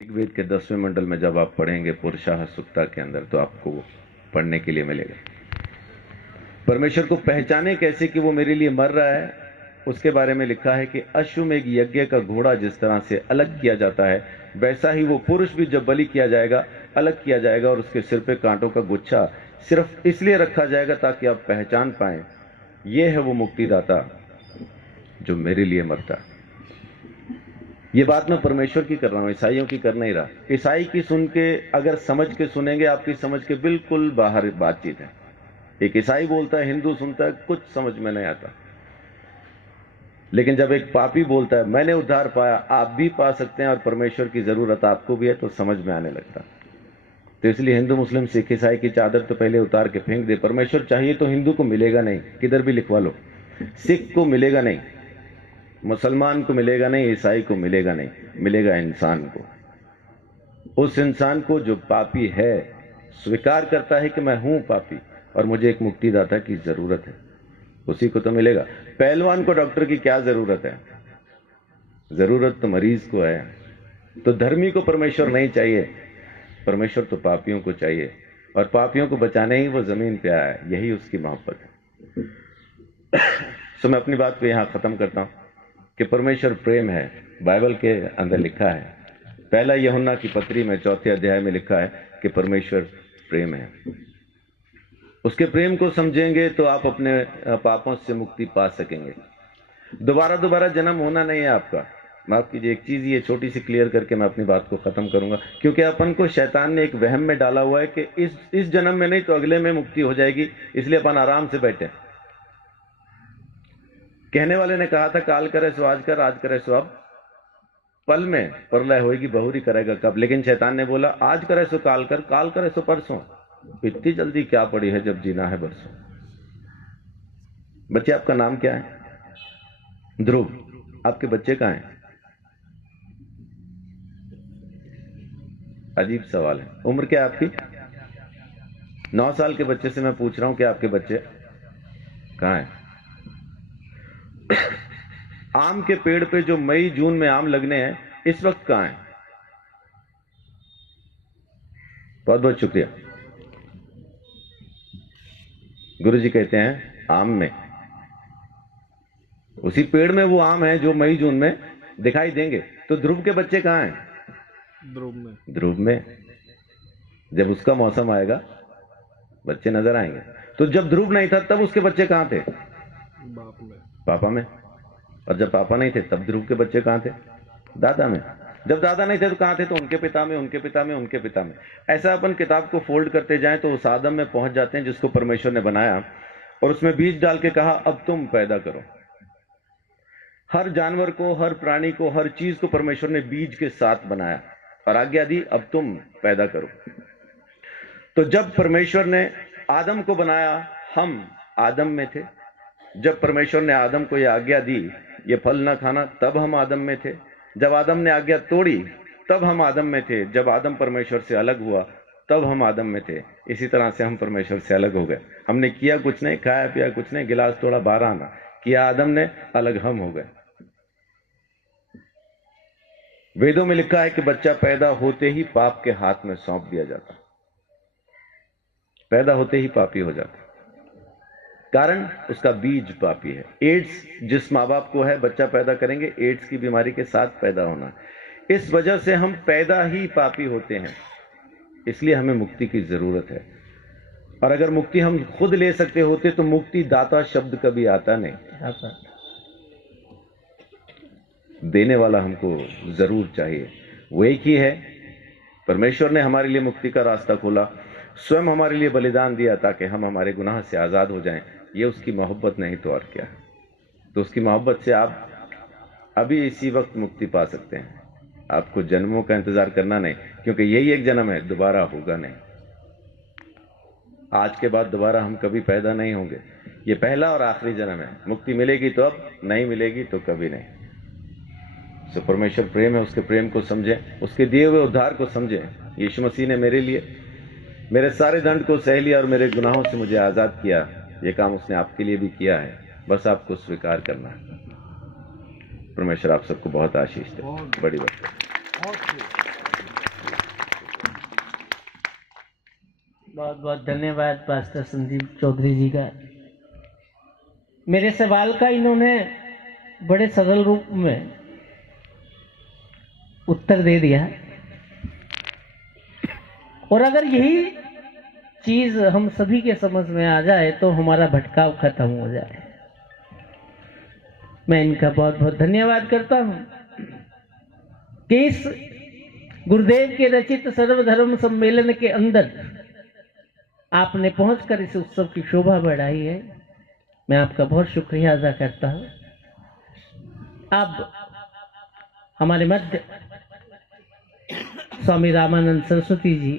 ऋग्वेद के 10वें मंडल में जब आप पढ़ेंगे पुरुषाः सुक्ता के अंदर, तो आपको वो पढ़ने के लिए मिलेगा। परमेश्वर को पहचाने कैसे कि वो मेरे लिए मर रहा है, उसके बारे में लिखा है कि अश्वमेध यज्ञ का घोड़ा जिस तरह से अलग किया जाता है, वैसा ही वो पुरुष भी जब बलि किया जाएगा, अलग किया जाएगा, और उसके सिर पे कांटों का गुच्छा सिर्फ इसलिए रखा जाएगा ताकि आप पहचान पाएं ये है वो मुक्तिदाता जो मेरे लिए मरता। ये बात मैं परमेश्वर की कर रहा हूं, ईसाइयों की कर नहीं रहा। ईसाई की सुन के अगर समझ के सुनेंगे, आपकी समझ के बिल्कुल बाहर बातचीत है। एक ईसाई बोलता है, हिंदू सुनता है, कुछ समझ में नहीं आता। लेकिन जब एक पापी बोलता है मैंने उद्धार पाया, आप भी पा सकते हैं और परमेश्वर की जरूरत आपको भी है, तो समझ में आने लगता। तो इसलिए हिंदू मुस्लिम सिख ईसाई की चादर तो पहले उतार के फेंक दे। परमेश्वर चाहिए तो हिंदू को मिलेगा नहीं, किधर भी लिखवा लो। सिख को मिलेगा नहीं, मुसलमान को मिलेगा नहीं, ईसाई को मिलेगा नहीं, मिलेगा इंसान को। उस इंसान को जो पापी है, स्वीकार करता है कि मैं हूं पापी और मुझे एक मुक्तिदाता की जरूरत है, उसी को तो मिलेगा। पहलवान को डॉक्टर की क्या जरूरत है? जरूरत तो मरीज को है। तो धर्मी को परमेश्वर नहीं चाहिए, परमेश्वर तो पापियों को चाहिए, और पापियों को बचाने ही वो जमीन पे आया है, यही उसकी मोहब्बत है। तो मैं अपनी बात को यहां खत्म करता हूं कि परमेश्वर प्रेम है। बाइबल के अंदर लिखा है, पहला यूहन्ना की पत्री में 4 अध्याय में लिखा है कि परमेश्वर प्रेम है। उसके प्रेम को समझेंगे तो आप अपने पापों से मुक्ति पा सकेंगे। दोबारा जन्म होना नहीं है आपका। माफ कीजिए, एक चीज ये छोटी सी क्लियर करके मैं अपनी बात को खत्म करूंगा, क्योंकि अपन को शैतान ने एक वहम में डाला हुआ है कि इस जन्म में नहीं तो अगले में मुक्ति हो जाएगी, इसलिए अपन आराम से बैठे। कहने वाले ने कहा था काल करे सो आज कर, आज करे सो अब, पल में प्रलय होगी, बहुरी करेगा कब। लेकिन शैतान ने बोला आज करे सो काल कर, काल करे सो परसों। इतनी जल्दी क्या पड़ी है जब जीना है बरसों। बच्चे, आपका नाम क्या है? ध्रुव। आपके बच्चे कहाँ हैं? अजीब सवाल है। उम्र क्या है आपकी? 9 साल के बच्चे से मैं पूछ रहा हूं कि आपके बच्चे कहाँ हैं? आम के पेड़ पे जो मई जून में आम लगने हैं, इस वक्त कहाँ हैं? बहुत बहुत शुक्रिया। गुरुजी कहते हैं आम में, उसी पेड़ में वो आम है जो मई जून में दिखाई देंगे। तो ध्रुव के बच्चे कहाँ हैं? ध्रुव में। जब उसका मौसम आएगा बच्चे नजर आएंगे। तो जब ध्रुव नहीं था तब उसके बच्चे कहाँ थे? बाप में। पापा में। और जब पापा नहीं थे तब ध्रुव के बच्चे कहाँ थे? दादा में। जब दादा नहीं थे तो कहाँ थे? तो उनके पिता में, उनके पिता में, उनके पिता में। ऐसा अपन किताब को फोल्ड करते जाएं तो उस आदम में पहुंच जाते हैं जिसको परमेश्वर ने बनाया, और उसमें बीज डाल के कहा अब तुम पैदा करो। हर जानवर को, हर प्राणी को, हर चीज को परमेश्वर ने बीज के साथ बनाया और आज्ञा दी अब तुम पैदा करो। तो जब परमेश्वर ने आदम को बनाया, हम आदम में थे। जब परमेश्वर ने आदम को यह आज्ञा दी ये फल ना खाना, तब हम आदम में थे। जब आदम ने आज्ञा तोड़ी तब हम आदम में थे। जब आदम परमेश्वर से अलग हुआ तब हम आदम में थे। इसी तरह से हम परमेश्वर से अलग हो गए। हमने किया कुछ नहीं, खाया पिया कुछ नहीं, गिलास तोड़ा 12 आना किया आदम ने, अलग हम हो गए। वेदों में लिखा है कि बच्चा पैदा होते ही पाप के हाथ में सौंप दिया जाता, पैदा होते ही पापी हो जाता, कारण उसका बीज पापी है। एड्स जिस माँ बाप को है, बच्चा पैदा करेंगे एड्स की बीमारी के साथ पैदा होना। इस वजह से हम पैदा ही पापी होते हैं, इसलिए हमें मुक्ति की जरूरत है। और अगर मुक्ति हम खुद ले सकते होते तो मुक्ति दाता शब्द कभी आता नहीं। देने वाला हमको जरूर चाहिए, वो एक ही है। परमेश्वर ने हमारे लिए मुक्ति का रास्ता खोला, स्वयं हमारे लिए बलिदान दिया ताकि हम हमारे गुनाह से आजाद हो जाएं। ये उसकी मोहब्बत नहीं तो और क्या है। तो उसकी मोहब्बत से आप अभी इसी वक्त मुक्ति पा सकते हैं। आपको जन्मों का इंतजार करना नहीं, क्योंकि यही एक जन्म है, दोबारा होगा नहीं। आज के बाद दोबारा हम कभी पैदा नहीं होंगे। ये पहला और आखिरी जन्म है। मुक्ति मिलेगी तो अब, नहीं मिलेगी तो कभी नहीं। सो परमेश्वर प्रेम है, उसके प्रेम को समझें, उसके दिए हुए उद्धार को समझें। यीशु मसीह ने मेरे लिए मेरे सारे दंड को सह लिया और मेरे गुनाहों से मुझे आजाद किया। ये काम उसने आपके लिए भी किया है, बस आपको स्वीकार करना है। परमेश्वर आप सबको बहुत आशीष दे। बड़ी बात। बहुत बहुत धन्यवाद पास्टर संदीप चौधरी जी का। मेरे सवाल का इन्होंने बड़े सरल रूप में उत्तर दे दिया, और अगर यही चीज हम सभी के समझ में आ जाए तो हमारा भटकाव खत्म हो जाए। मैं इनका बहुत बहुत धन्यवाद करता हूं कि इस गुरुदेव के रचित सर्वधर्म सम्मेलन के अंदर आपने पहुंचकर इस उत्सव की शोभा बढ़ाई है। मैं आपका बहुत शुक्रिया अदा करता हूं। अब हमारे मध्य स्वामी रामानंद सरस्वती जी